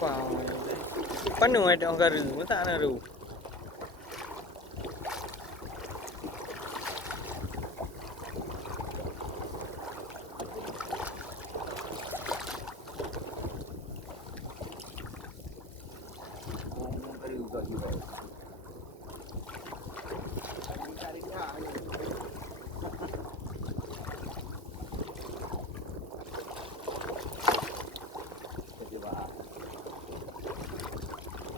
Wow. Paano ada orang garu? Tak nak garu.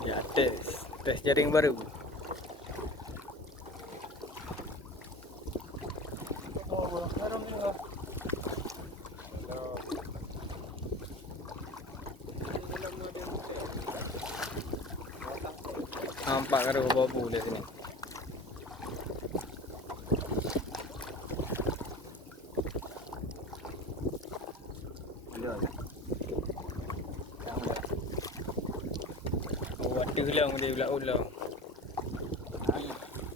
Ya, tes jaring baru. Nampak garu babu di sini. Waduh lang dia ulang-ulang.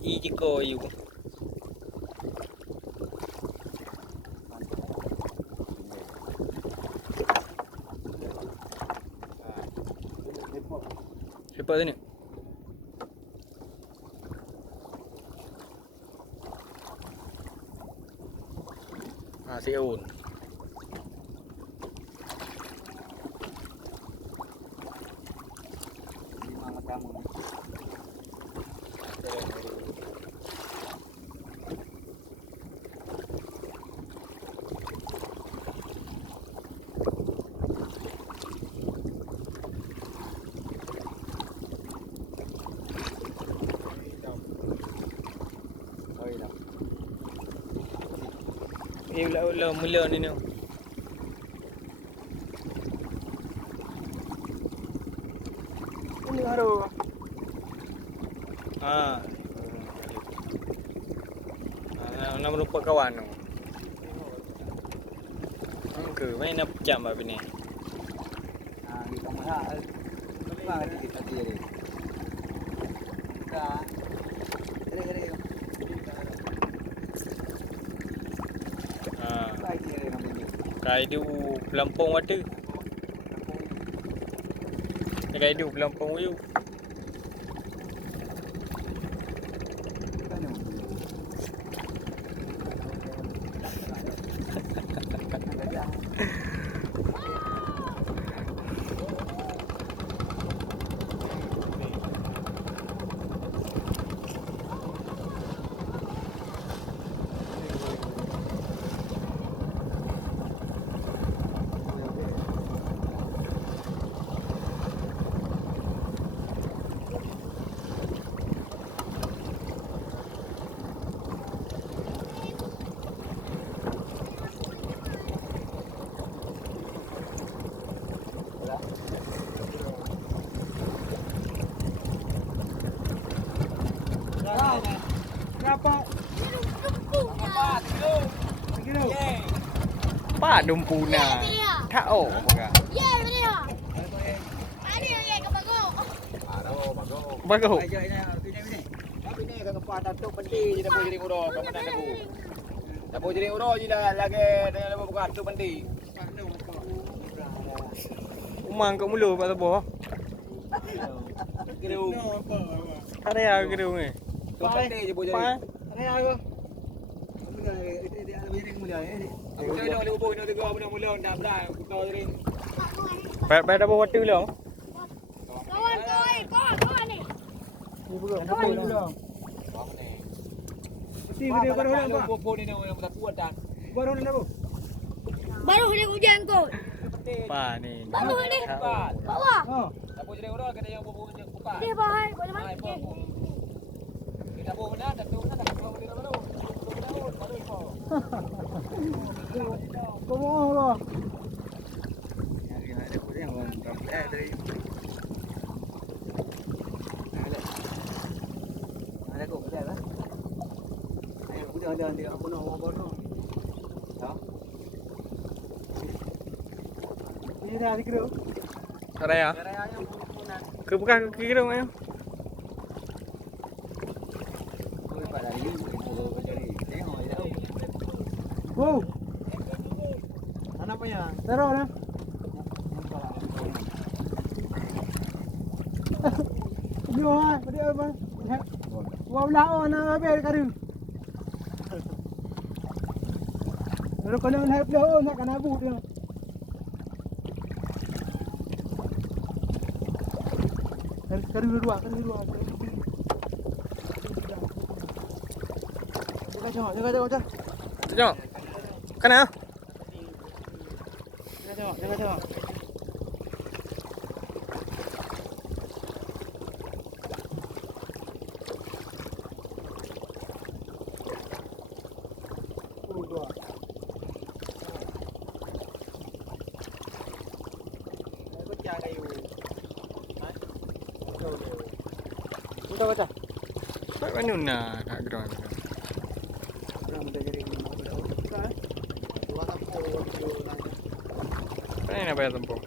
Jiko you. Siapa sini? Si Un. Ulah mula ni ni. Ini haru. Nak merupakan kawan tu. Ke main nak jam apa ni? Di kamera. Memang ada kita dia. Dah. Kere. Kaidu pelampung water. Kaidu pelampung wayu. Pak dumpuna. Tak oh. Ya, benar. Ada yang ke bago. Bago. Tapi ni kalau pak tatuk penti je dah boleh jadi urang kat mana aku. Tak boleh jadi urang je dah lagi dengan lepas buka tu penti. Umang kat mulu pak sabar. Gerung. Ada ya gerung ni. Tu penti je boleh jadi. Ada ya ke? Dia ada ring mula ni. Aku dah boleh ubah nak tegur benda mula nak berai kau ring. Baik dah bawa water belum? Kawan ni. Ni bukan. Kawan ni. Mesti video baru nak buat. Popo ni yang tak kuat dan. Baru nak apa? Baru dia hujan kot. Pa ni. Baru ni. Bawa. Tak boleh jadi urang kena yang popo yang kupat. Dia bahai boleh mana? Kita bawa benda dah tu dah bawa benda baru. Kau mau apa? Ada pun yang rapi dari. Ada kok betul lah. Ayo udah ada dia apa nak bono. Tahu? Ini dah dikira. Ada ya? Ke bukan ke kira ayo. Wow. Anak apa ya? Taruh dah. Dia ah, dia apa? Wah lao na be karu. Kalau kau nak help dia, nak kena abu dia. Karu dua. Jaga. Tengok. Kana? Jaga. Kita baca. Mana nak gerak? Ini apa ya tempung?